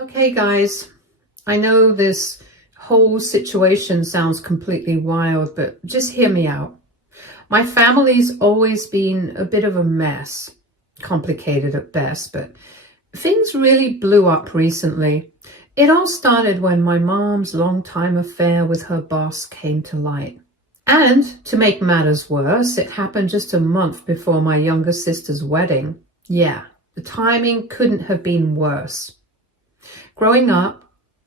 Okay, guys, I know this whole situation sounds completely wild, but just hear me out. My family's always been a bit of a mess, complicated at best, but things really blew up recently. It all started when my mom's long-time affair with her boss came to light. And to make matters worse, it happened just a month before my younger sister's wedding. Yeah, the timing couldn't have been worse. Growing up,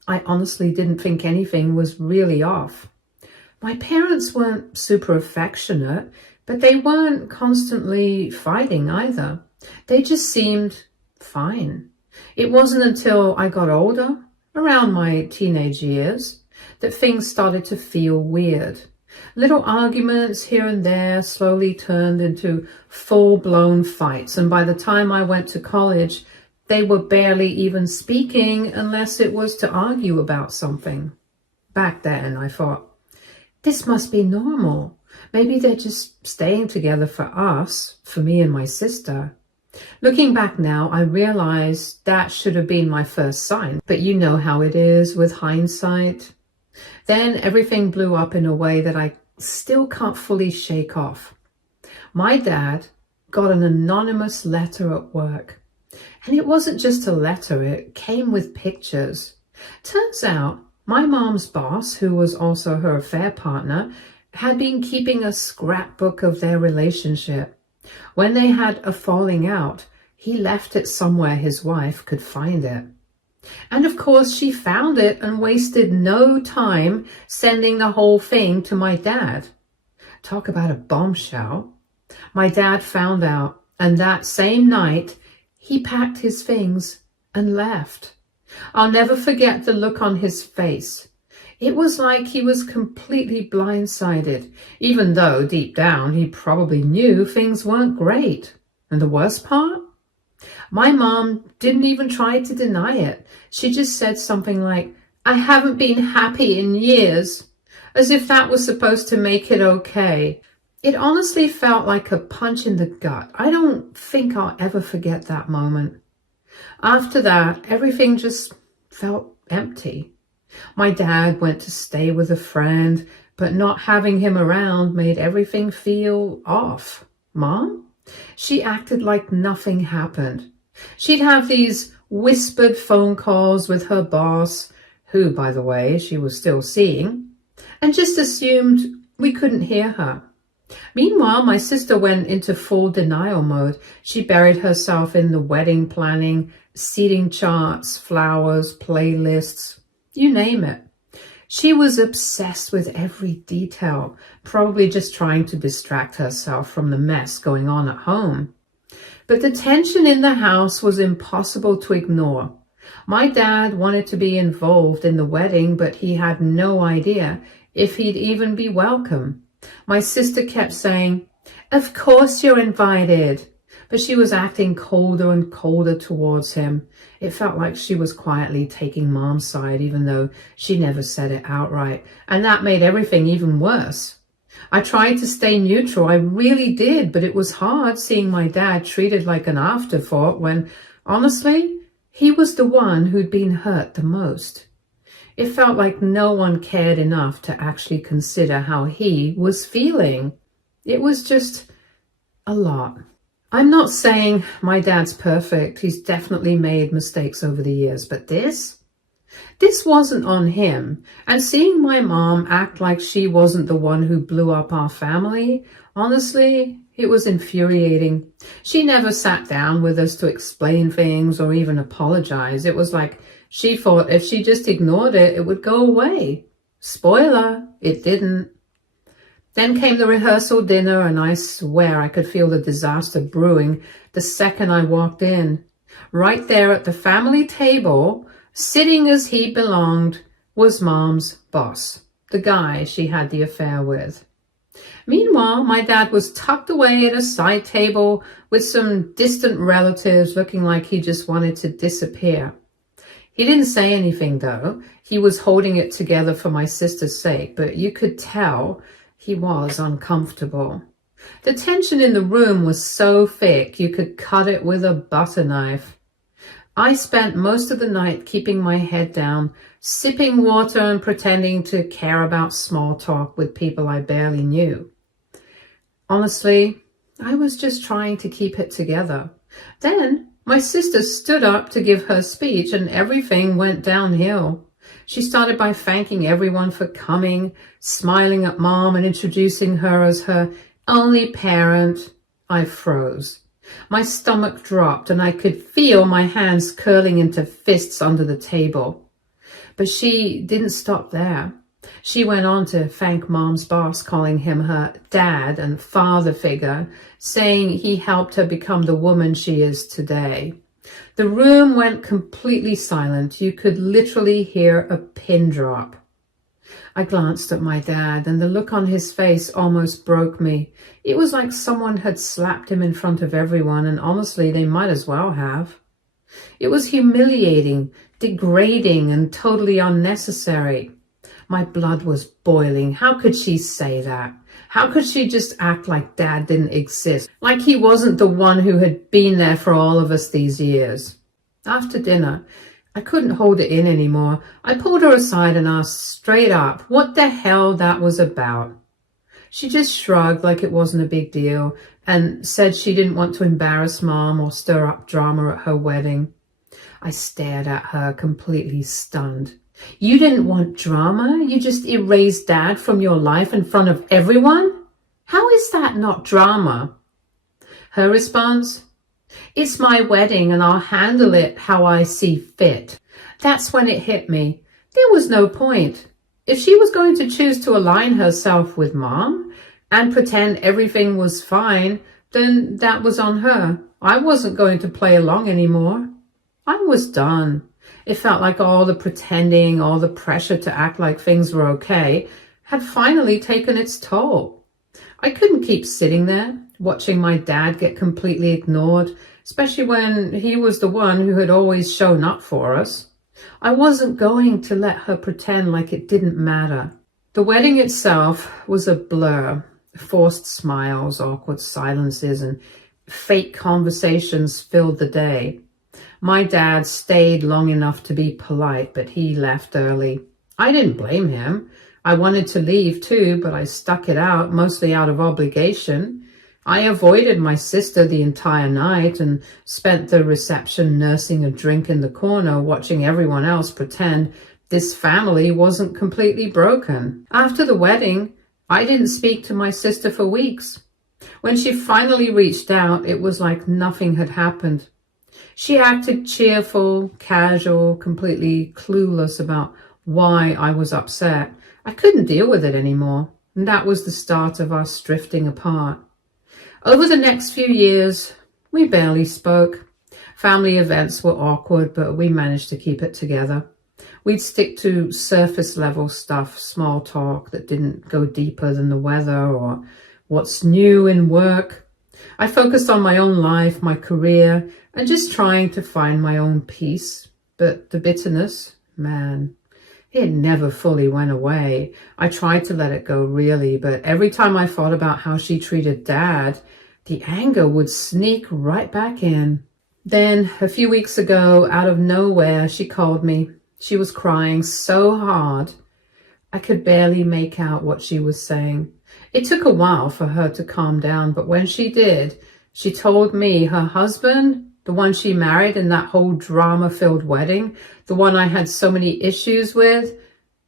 I honestly didn't think anything was really off. My parents weren't super affectionate, but they weren't constantly fighting either. They just seemed fine. It wasn't until I got older, around my teenage years, that things started to feel weird. Little arguments here and there slowly turned into full-blown fights, and by the time I went to college, they were barely even speaking unless it was to argue about something. Back then, I thought, this must be normal. Maybe they're just staying together for us, for me and my sister. Looking back now, I realize that should have been my first sign. But you know how it is with hindsight. Then everything blew up in a way that I still can't fully shake off. My dad got an anonymous letter at work. And it wasn't just a letter, it came with pictures. Turns out, my mom's boss, who was also her affair partner, had been keeping a scrapbook of their relationship. When they had a falling out, he left it somewhere his wife could find it. And of course, she found it and wasted no time sending the whole thing to my dad. Talk about a bombshell. My dad found out, and that same night, he packed his things and left. I'll never forget the look on his face. It was like he was completely blindsided, even though deep down he probably knew things weren't great. And the worst part? My mom didn't even try to deny it. She just said something like, "I haven't been happy in years," as if that was supposed to make it okay. It honestly felt like a punch in the gut. I don't think I'll ever forget that moment. After that, everything just felt empty. My dad went to stay with a friend, but not having him around made everything feel off. Mom? She acted like nothing happened. She'd have these whispered phone calls with her boss, who, by the way, she was still seeing, and just assumed we couldn't hear her. Meanwhile, my sister went into full denial mode. She buried herself in the wedding planning, seating charts, flowers, playlists, you name it. She was obsessed with every detail, probably just trying to distract herself from the mess going on at home. But the tension in the house was impossible to ignore. My dad wanted to be involved in the wedding, but he had no idea if he'd even be welcome. My sister kept saying, "Of course you're invited," but she was acting colder and colder towards him. It felt like she was quietly taking Mom's side, even though she never said it outright, and that made everything even worse. I tried to stay neutral, I really did, but it was hard seeing my dad treated like an afterthought when, honestly, he was the one who'd been hurt the most. It felt like no one cared enough to actually consider how he was feeling. It was just a lot. I'm not saying my dad's perfect. He's definitely made mistakes over the years, but this wasn't on him. And seeing my mom act like she wasn't the one who blew up our family, honestly, it was infuriating. She never sat down with us to explain things or even apologize. It was like she thought if she just ignored it, it would go away. Spoiler, it didn't. Then came the rehearsal dinner, and I swear I could feel the disaster brewing the second I walked in. Right there at the family table, sitting as he belonged, was Mom's boss, the guy she had the affair with. Meanwhile, my dad was tucked away at a side table with some distant relatives, looking like he just wanted to disappear. He didn't say anything, though. He was holding it together for my sister's sake, but you could tell he was uncomfortable. The tension in the room was so thick you could cut it with a butter knife. I spent most of the night keeping my head down, sipping water and pretending to care about small talk with people I barely knew. Honestly, I was just trying to keep it together. Then my sister stood up to give her speech and everything went downhill. She started by thanking everyone for coming, smiling at Mom and introducing her as her only parent. I froze. My stomach dropped and I could feel my hands curling into fists under the table. But she didn't stop there. She went on to thank Mom's boss, calling him her dad and father figure, saying he helped her become the woman she is today. The room went completely silent. You could literally hear a pin drop. I glanced at my dad and the look on his face almost broke me. It was like someone had slapped him in front of everyone, and honestly, they might as well have. It was humiliating, degrading, and totally unnecessary. My blood was boiling. How could she say that? How could she just act like Dad didn't exist? Like he wasn't the one who had been there for all of us these years. After dinner, I couldn't hold it in anymore. I pulled her aside and asked straight up what the hell that was about. She just shrugged like it wasn't a big deal and said she didn't want to embarrass Mom or stir up drama at her wedding. I stared at her, completely stunned. You didn't want drama? You just erased Dad from your life in front of everyone? How is that not drama? Her response? It's my wedding and I'll handle it how I see fit. That's when it hit me. There was no point. If she was going to choose to align herself with Mom and pretend everything was fine, then that was on her. I wasn't going to play along anymore. I was done. It felt like all the pretending, all the pressure to act like things were okay, had finally taken its toll. I couldn't keep sitting there, watching my dad get completely ignored, especially when he was the one who had always shown up for us. I wasn't going to let her pretend like it didn't matter. The wedding itself was a blur. Forced smiles, awkward silences, and fake conversations filled the day. My dad stayed long enough to be polite, but he left early. I didn't blame him. I wanted to leave too, but I stuck it out, mostly out of obligation. I avoided my sister the entire night and spent the reception nursing a drink in the corner, watching everyone else pretend this family wasn't completely broken. After the wedding, I didn't speak to my sister for weeks. When she finally reached out, it was like nothing had happened. She acted cheerful, casual, completely clueless about why I was upset. I couldn't deal with it anymore, and that was the start of us drifting apart. Over the next few years, we barely spoke. Family events were awkward, but we managed to keep it together. We'd stick to surface level stuff, small talk that didn't go deeper than the weather or what's new in work. I focused on my own life, my career, and just trying to find my own peace. But the bitterness, man, it never fully went away. I tried to let it go, really, but every time I thought about how she treated Dad, the anger would sneak right back in. Then, a few weeks ago, out of nowhere, she called me. She was crying so hard, I could barely make out what she was saying. It took a while for her to calm down, but when she did, she told me her husband, the one she married in that whole drama-filled wedding, the one I had so many issues with,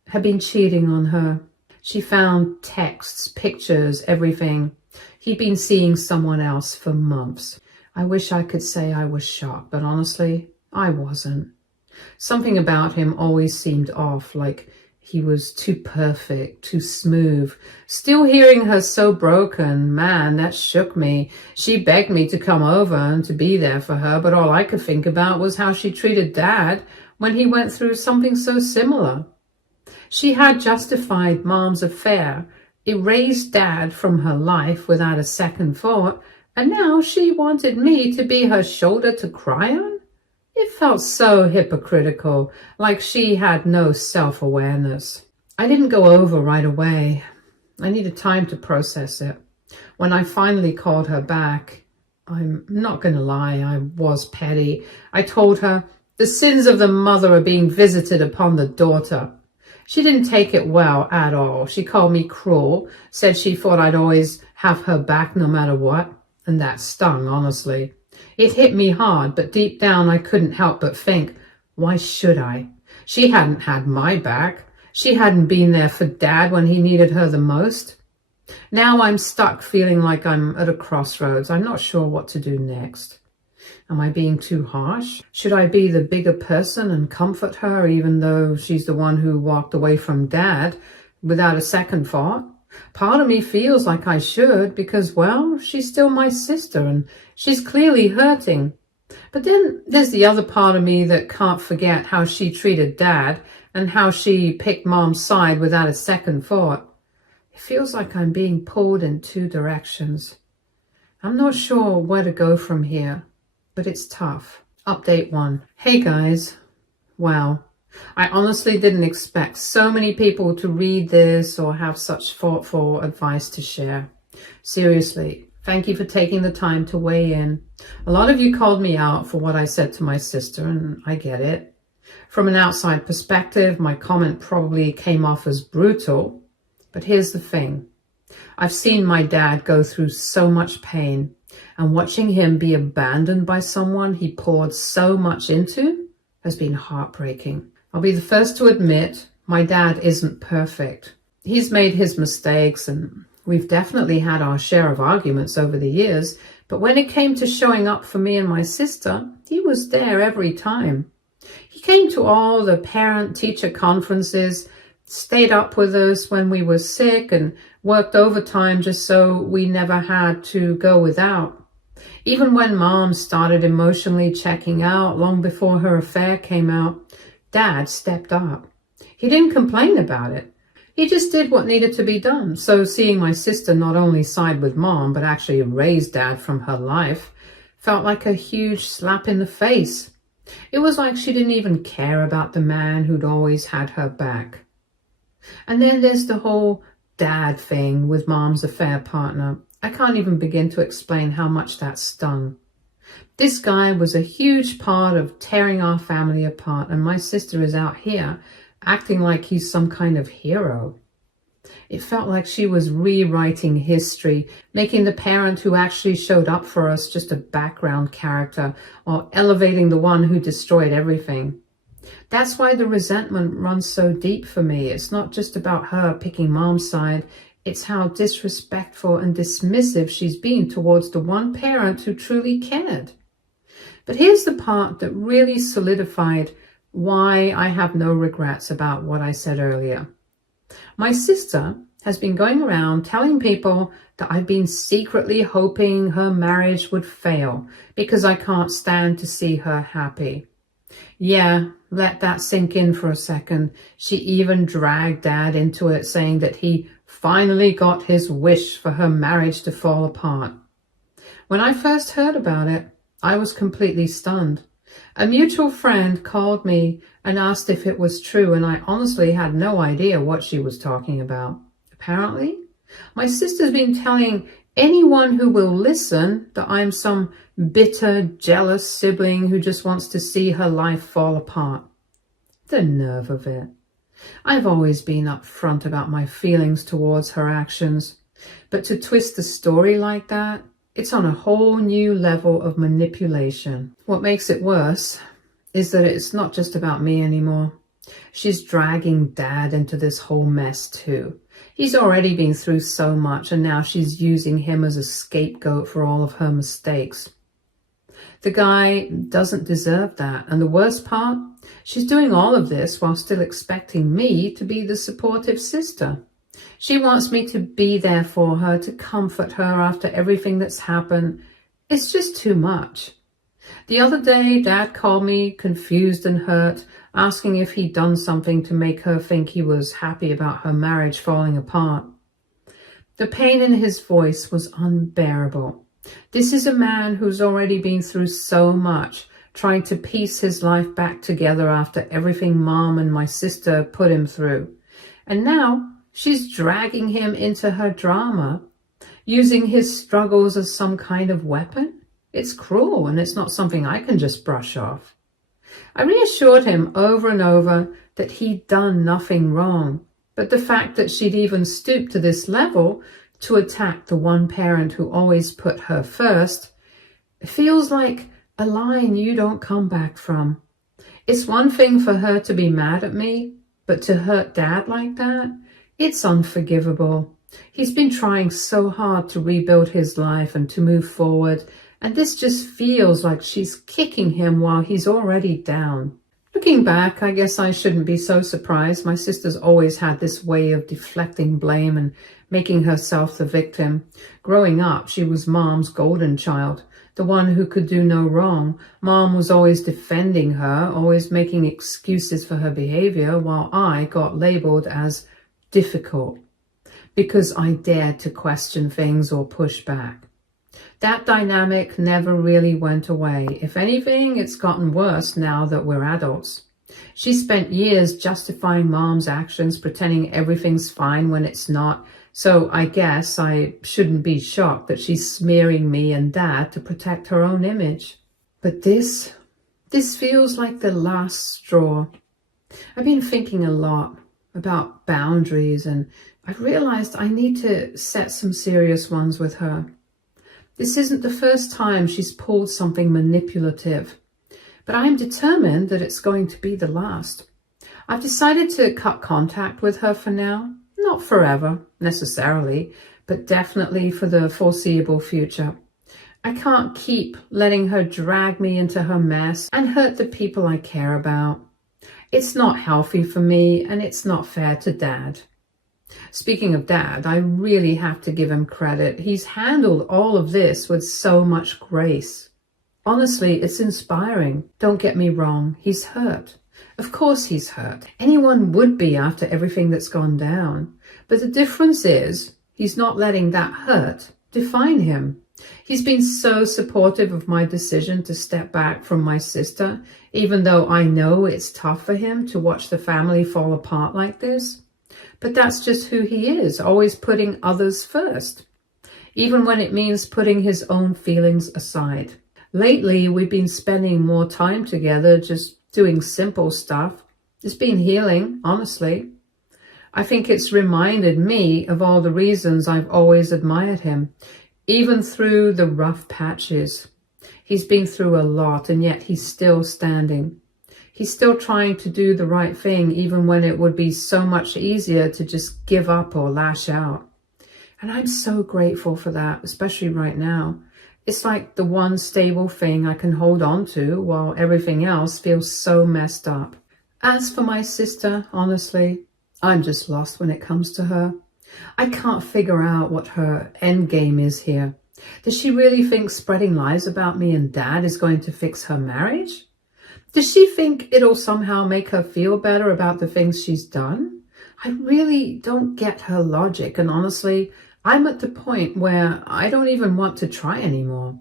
had been cheating on her. She found texts, pictures, everything. He'd been seeing someone else for months. I wish I could say I was shocked, but honestly, I wasn't. Something about him always seemed off, like he was too perfect, too smooth. Still hearing her so broken, man, that shook me. She begged me to come over and to be there for her, but all I could think about was how she treated Dad when he went through something so similar. She had justified Mom's affair, erased Dad from her life without a second thought, and now she wanted me to be her shoulder to cry on? It felt so hypocritical, like she had no self-awareness. I didn't go over right away. I needed time to process it. When I finally called her back, I'm not going to lie, I was petty. I told her, the sins of the mother are being visited upon the daughter. She didn't take it well at all. She called me cruel, said she thought I'd always have her back no matter what, and that stung, honestly. It hit me hard, but deep down I couldn't help but think, why should I? She hadn't had my back. She hadn't been there for Dad when he needed her the most. Now I'm stuck feeling like I'm at a crossroads. I'm not sure what to do next. Am I being too harsh? Should I be the bigger person and comfort her even though she's the one who walked away from Dad without a second thought? Part of me feels like I should because, well, she's still my sister and she's clearly hurting. But then there's the other part of me that can't forget how she treated Dad and how she picked Mom's side without a second thought. It feels like I'm being pulled in two directions. I'm not sure where to go from here, but it's tough. Update 1. Hey guys. Wow. I honestly didn't expect so many people to read this or have such thoughtful advice to share. Seriously, thank you for taking the time to weigh in. A lot of you called me out for what I said to my sister, and I get it. From an outside perspective, my comment probably came off as brutal. But here's the thing. I've seen my dad go through so much pain, and watching him be abandoned by someone he poured so much into has been heartbreaking. I'll be the first to admit my dad isn't perfect. He's made his mistakes, and we've definitely had our share of arguments over the years, but when it came to showing up for me and my sister, he was there every time. He came to all the parent-teacher conferences, stayed up with us when we were sick, and worked overtime just so we never had to go without. Even when Mom started emotionally checking out long before her affair came out, Dad stepped up. He didn't complain about it. He just did what needed to be done. So seeing my sister not only side with Mom, but actually erase Dad from her life, felt like a huge slap in the face. It was like she didn't even care about the man who'd always had her back. And then there's the whole Dad thing with Mom's affair partner. I can't even begin to explain how much that stung. This guy was a huge part of tearing our family apart, and my sister is out here acting like he's some kind of hero. It felt like she was rewriting history, making the parent who actually showed up for us just a background character, or elevating the one who destroyed everything. That's why the resentment runs so deep for me. It's not just about her picking Mom's side. It's how disrespectful and dismissive she's been towards the one parent who truly cared. But here's the part that really solidified why I have no regrets about what I said earlier. My sister has been going around telling people that I've been secretly hoping her marriage would fail because I can't stand to see her happy. Yeah, let that sink in for a second. She even dragged Dad into it, saying that he finally got his wish for her marriage to fall apart. When I first heard about it, I was completely stunned. A mutual friend called me and asked if it was true, and I honestly had no idea what she was talking about. Apparently, my sister's been telling anyone who will listen that I'm some bitter, jealous sibling who just wants to see her life fall apart. The nerve of it. I've always been upfront about my feelings towards her actions, but to twist the story like that, it's on a whole new level of manipulation. What makes it worse is that it's not just about me anymore. She's dragging Dad into this whole mess too. He's already been through so much, and now she's using him as a scapegoat for all of her mistakes. The guy doesn't deserve that, and the worst part, she's doing all of this while still expecting me to be the supportive sister. She wants me to be there for her, to comfort her after everything that's happened. It's just too much. The other day, Dad called me confused and hurt, asking if he'd done something to make her think he was happy about her marriage falling apart. The pain in his voice was unbearable. This is a man who's already been through so much, trying to piece his life back together after everything Mom and my sister put him through. And now she's dragging him into her drama, using his struggles as some kind of weapon. It's cruel and it's not something I can just brush off. I reassured him over and over that he'd done nothing wrong, but the fact that she'd even stooped to this level to attack the one parent who always put her first feels like a line you don't come back from. It's one thing for her to be mad at me, but to hurt Dad like that, it's unforgivable. He's been trying so hard to rebuild his life and to move forward, and this just feels like she's kicking him while he's already down. Looking back, I guess I shouldn't be so surprised. My sister's always had this way of deflecting blame and making herself the victim. Growing up, she was Mom's golden child, the one who could do no wrong. Mom was always defending her, always making excuses for her behavior, while I got labeled as difficult because I dared to question things or push back. That dynamic never really went away. If anything, it's gotten worse now that we're adults. She spent years justifying Mom's actions, pretending everything's fine when it's not. So I guess I shouldn't be shocked that she's smearing me and Dad to protect her own image. But this feels like the last straw. I've been thinking a lot about boundaries, and I've realized I need to set some serious ones with her. This isn't the first time she's pulled something manipulative, but I am determined that it's going to be the last. I've decided to cut contact with her for now, not forever necessarily, but definitely for the foreseeable future. I can't keep letting her drag me into her mess and hurt the people I care about. It's not healthy for me, and it's not fair to Dad. Speaking of Dad, I really have to give him credit. He's handled all of this with so much grace. Honestly, it's inspiring. Don't get me wrong, he's hurt. Of course he's hurt. Anyone would be after everything that's gone down. But the difference is, he's not letting that hurt define him. He's been so supportive of my decision to step back from my sister, even though I know it's tough for him to watch the family fall apart like this. But that's just who he is, always putting others first, even when it means putting his own feelings aside. Lately, we've been spending more time together, just doing simple stuff. It's been healing, honestly. I think it's reminded me of all the reasons I've always admired him, even through the rough patches. He's been through a lot, and yet he's still standing. He's still trying to do the right thing, even when it would be so much easier to just give up or lash out. And I'm so grateful for that, especially right now. It's like the one stable thing I can hold on to while everything else feels so messed up. As for my sister, honestly, I'm just lost when it comes to her. I can't figure out what her end game is here. Does she really think spreading lies about me and Dad is going to fix her marriage? Does she think it'll somehow make her feel better about the things she's done? I really don't get her logic, and honestly, I'm at the point where I don't even want to try anymore.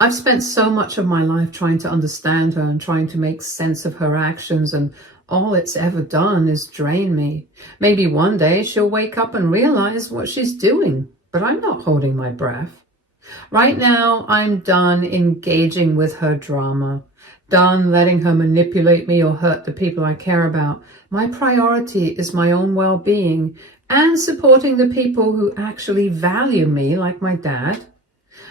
I've spent so much of my life trying to understand her and trying to make sense of her actions, and all it's ever done is drain me. Maybe one day she'll wake up and realize what she's doing, but I'm not holding my breath. Right now, I'm done engaging with her drama. Done letting her manipulate me or hurt the people I care about. My priority is my own well-being and supporting the people who actually value me, like my dad.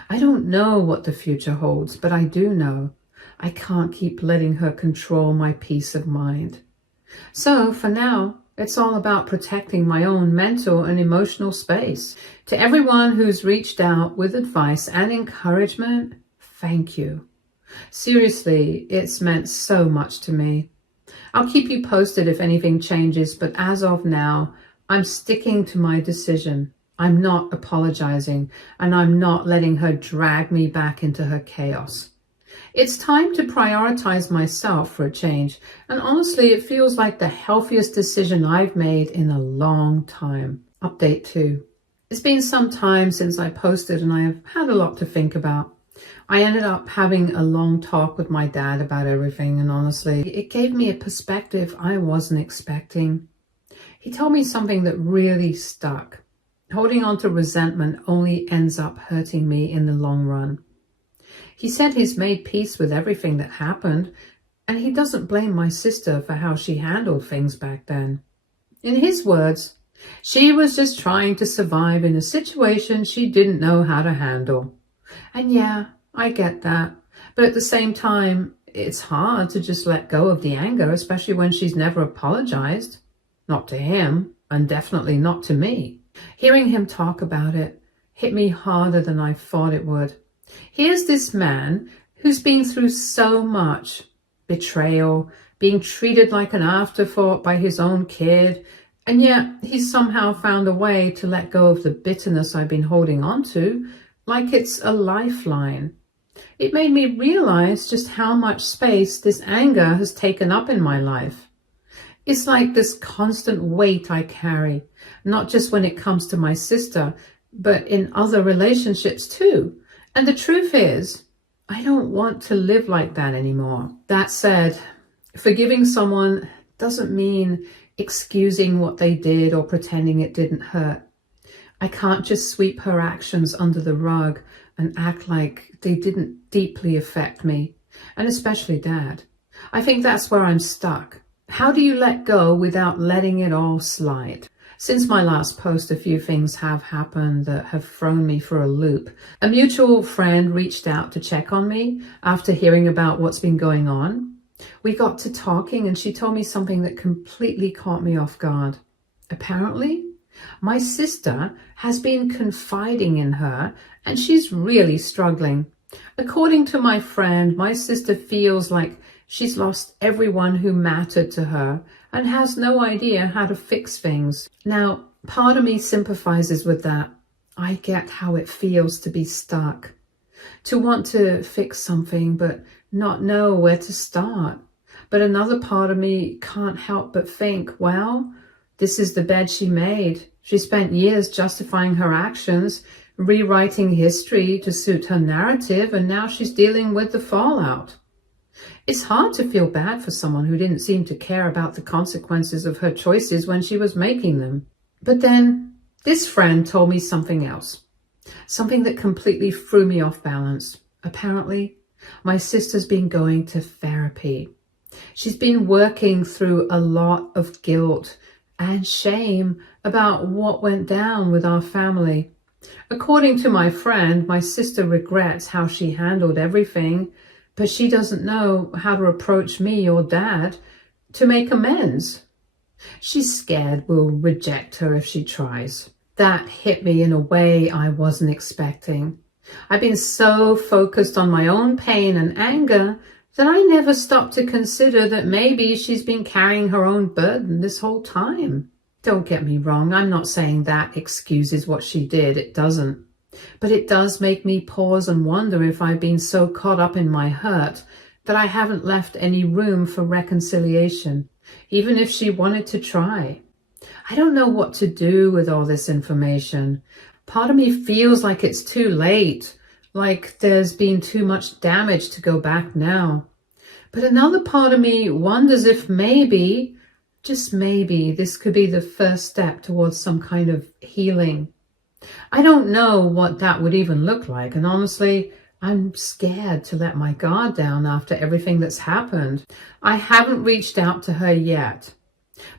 I don't know what the future holds, but I do know I can't keep letting her control my peace of mind. So for now, it's all about protecting my own mental and emotional space. To everyone who's reached out with advice and encouragement, thank you. Seriously, it's meant so much to me. I'll keep you posted if anything changes, but as of now, I'm sticking to my decision. I'm not apologizing, and I'm not letting her drag me back into her chaos. It's time to prioritize myself for a change, and honestly, it feels like the healthiest decision I've made in a long time. Update 2. It's been some time since I posted, and I have had a lot to think about. I ended up having a long talk with my dad about everything, and honestly, it gave me a perspective I wasn't expecting. He told me something that really stuck. Holding on to resentment only ends up hurting me in the long run. He said he's made peace with everything that happened, and he doesn't blame my sister for how she handled things back then. In his words, she was just trying to survive in a situation she didn't know how to handle. And yeah, I get that. But at the same time, it's hard to just let go of the anger, especially when she's never apologized. Not to him, and definitely not to me. Hearing him talk about it hit me harder than I thought it would. Here's this man who's been through so much. Betrayal, being treated like an afterthought by his own kid, and yet he's somehow found a way to let go of the bitterness I've been holding on to, like it's a lifeline. It made me realize just how much space this anger has taken up in my life. It's like this constant weight I carry, not just when it comes to my sister, but in other relationships too. And the truth is, I don't want to live like that anymore. That said, forgiving someone doesn't mean excusing what they did or pretending it didn't hurt. I can't just sweep her actions under the rug and act like they didn't deeply affect me, and especially Dad. I think that's where I'm stuck. How do you let go without letting it all slide? Since my last post, a few things have happened that have thrown me for a loop. A mutual friend reached out to check on me after hearing about what's been going on. We got to talking and she told me something that completely caught me off guard. Apparently, my sister has been confiding in her and she's really struggling. According to my friend, my sister feels like she's lost everyone who mattered to her and has no idea how to fix things. Now, part of me sympathizes with that. I get how it feels to be stuck, to want to fix something but not know where to start. But another part of me can't help but think, well, this is the bed she made. She spent years justifying her actions, rewriting history to suit her narrative, and now she's dealing with the fallout. It's hard to feel bad for someone who didn't seem to care about the consequences of her choices when she was making them. But then this friend told me something else, something that completely threw me off balance. Apparently, my sister's been going to therapy. She's been working through a lot of guilt and shame about what went down with our family. According to my friend, my sister regrets how she handled everything, but she doesn't know how to approach me or Dad to make amends. She's scared we'll reject her if she tries. That hit me in a way I wasn't expecting. I've been so focused on my own pain and anger that I never stopped to consider that maybe she's been carrying her own burden this whole time. Don't get me wrong, I'm not saying that excuses what she did, it doesn't. But it does make me pause and wonder if I've been so caught up in my hurt that I haven't left any room for reconciliation, even if she wanted to try. I don't know what to do with all this information. Part of me feels like it's too late, like there's been too much damage to go back now. But another part of me wonders if maybe, just maybe, this could be the first step towards some kind of healing. I don't know what that would even look like, and honestly, I'm scared to let my guard down after everything that's happened. I haven't reached out to her yet,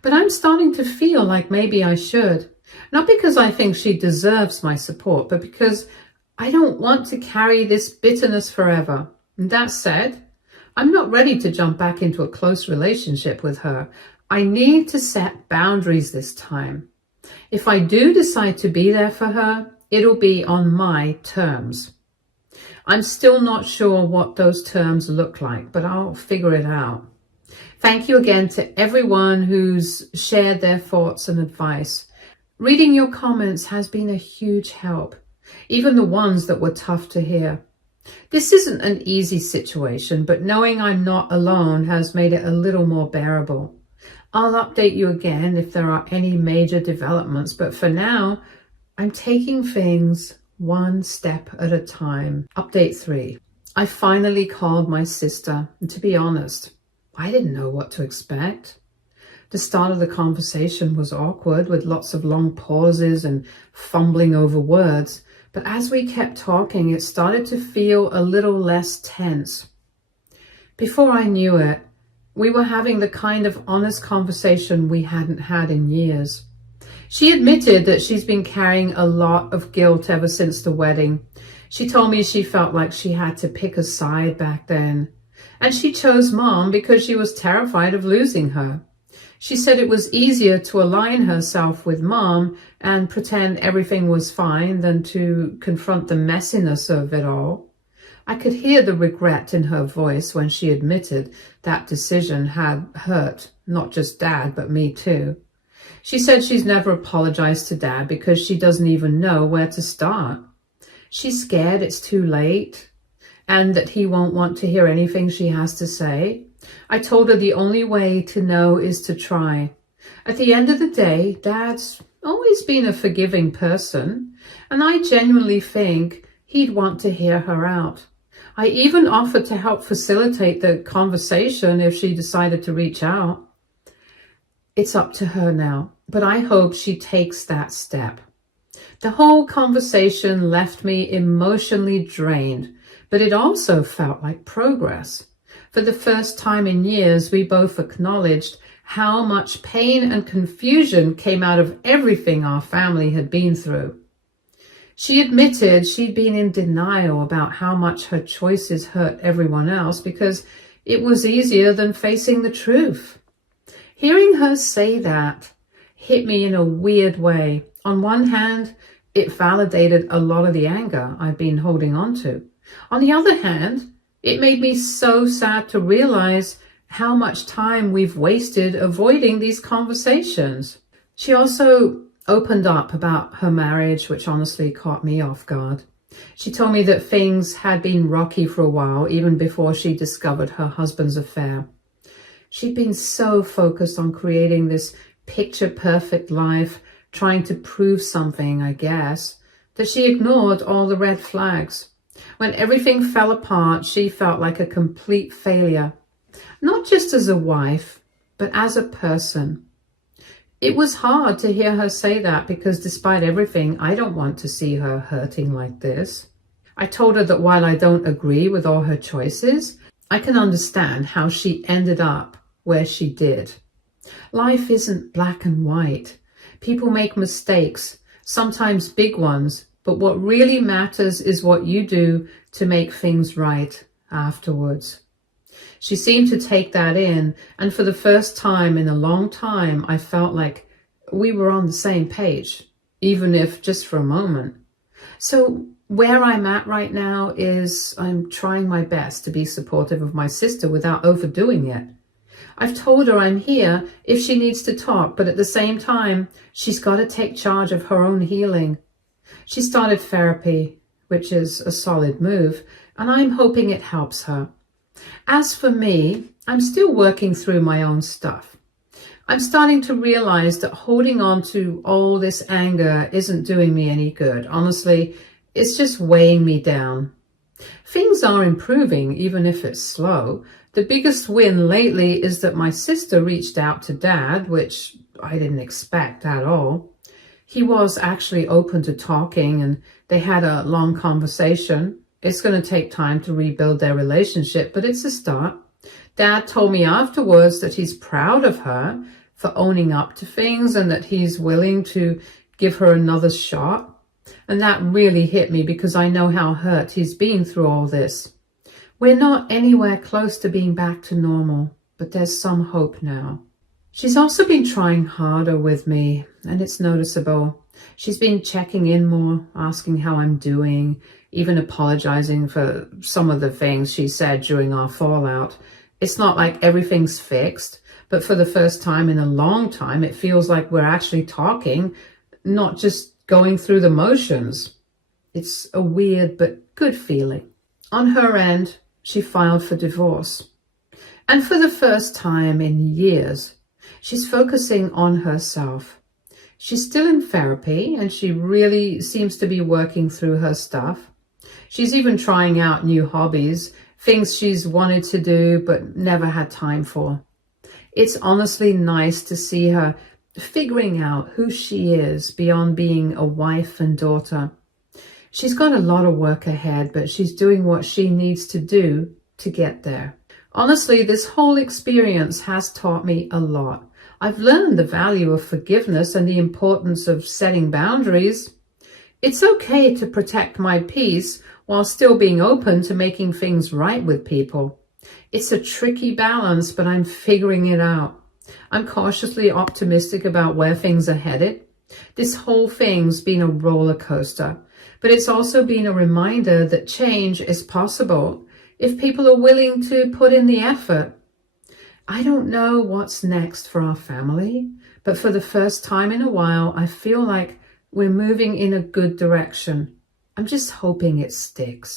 but I'm starting to feel like maybe I should. Not because I think she deserves my support, but because I don't want to carry this bitterness forever. And that said, I'm not ready to jump back into a close relationship with her. I need to set boundaries this time. If I do decide to be there for her, it'll be on my terms. I'm still not sure what those terms look like, but I'll figure it out. Thank you again to everyone who's shared their thoughts and advice. Reading your comments has been a huge help, even the ones that were tough to hear. This isn't an easy situation, but knowing I'm not alone has made it a little more bearable. I'll update you again if there are any major developments, but for now, I'm taking things one step at a time. Update 3. I finally called my sister, and to be honest, I didn't know what to expect. The start of the conversation was awkward with lots of long pauses and fumbling over words, But as we kept talking, it started to feel a little less tense. Before I knew it, we were having the kind of honest conversation we hadn't had in years. She admitted that she's been carrying a lot of guilt ever since the wedding. She told me she felt like she had to pick a side back then. And she chose Mom because she was terrified of losing her. She said it was easier to align herself with Mom and pretend everything was fine than to confront the messiness of it all. I could hear the regret in her voice when she admitted that decision had hurt not just Dad, but me too. She said she's never apologized to Dad because she doesn't even know where to start. She's scared it's too late and that he won't want to hear anything she has to say. I told her the only way to know is to try. At the end of the day, Dad's always been a forgiving person, and I genuinely think he'd want to hear her out. I even offered to help facilitate the conversation if she decided to reach out. It's up to her now, but I hope she takes that step. The whole conversation left me emotionally drained, but it also felt like progress. For the first time in years, we both acknowledged how much pain and confusion came out of everything our family had been through. She admitted she'd been in denial about how much her choices hurt everyone else because it was easier than facing the truth. Hearing her say that hit me in a weird way. On one hand, it validated a lot of the anger I've been holding on to. On the other hand, it made me so sad to realize how much time we've wasted avoiding these conversations. She also opened up about her marriage, which honestly caught me off guard. She told me that things had been rocky for a while, even before she discovered her husband's affair. She'd been so focused on creating this picture-perfect life, trying to prove something, I guess, that she ignored all the red flags. When everything fell apart, she felt like a complete failure, not just as a wife, but as a person. It was hard to hear her say that because despite everything, I don't want to see her hurting like this. I told her that while I don't agree with all her choices, I can understand how she ended up where she did. Life isn't black and white. People make mistakes, sometimes big ones, but what really matters is what you do to make things right afterwards. She seemed to take that in, and for the first time in a long time, I felt like we were on the same page, even if just for a moment. So where I'm at right now is I'm trying my best to be supportive of my sister without overdoing it. I've told her I'm here if she needs to talk, but at the same time, she's got to take charge of her own healing. She started therapy, which is a solid move, and I'm hoping it helps her. As for me, I'm still working through my own stuff. I'm starting to realize that holding on to all this anger isn't doing me any good. Honestly, it's just weighing me down. Things are improving, even if it's slow. The biggest win lately is that my sister reached out to Dad, which I didn't expect at all. He was actually open to talking, and they had a long conversation. It's going to take time to rebuild their relationship, but it's a start. Dad told me afterwards that he's proud of her for owning up to things and that he's willing to give her another shot. And that really hit me because I know how hurt he's been through all this. We're not anywhere close to being back to normal, but there's some hope now. She's also been trying harder with me, and it's noticeable. She's been checking in more, asking how I'm doing, even apologizing for some of the things she said during our fallout. It's not like everything's fixed, but for the first time in a long time, it feels like we're actually talking, not just going through the motions. It's a weird but good feeling. On her end, she filed for divorce. And for the first time in years, she's focusing on herself. She's still in therapy, and she really seems to be working through her stuff. She's even trying out new hobbies, things she's wanted to do but never had time for. It's honestly nice to see her figuring out who she is beyond being a wife and daughter. She's got a lot of work ahead, but she's doing what she needs to do to get there. Honestly, this whole experience has taught me a lot. I've learned the value of forgiveness and the importance of setting boundaries. It's okay to protect my peace while still being open to making things right with people. It's a tricky balance, but I'm figuring it out. I'm cautiously optimistic about where things are headed. This whole thing's been a roller coaster, but it's also been a reminder that change is possible if people are willing to put in the effort. I don't know what's next for our family, but for the first time in a while, I feel like we're moving in a good direction. I'm just hoping it sticks.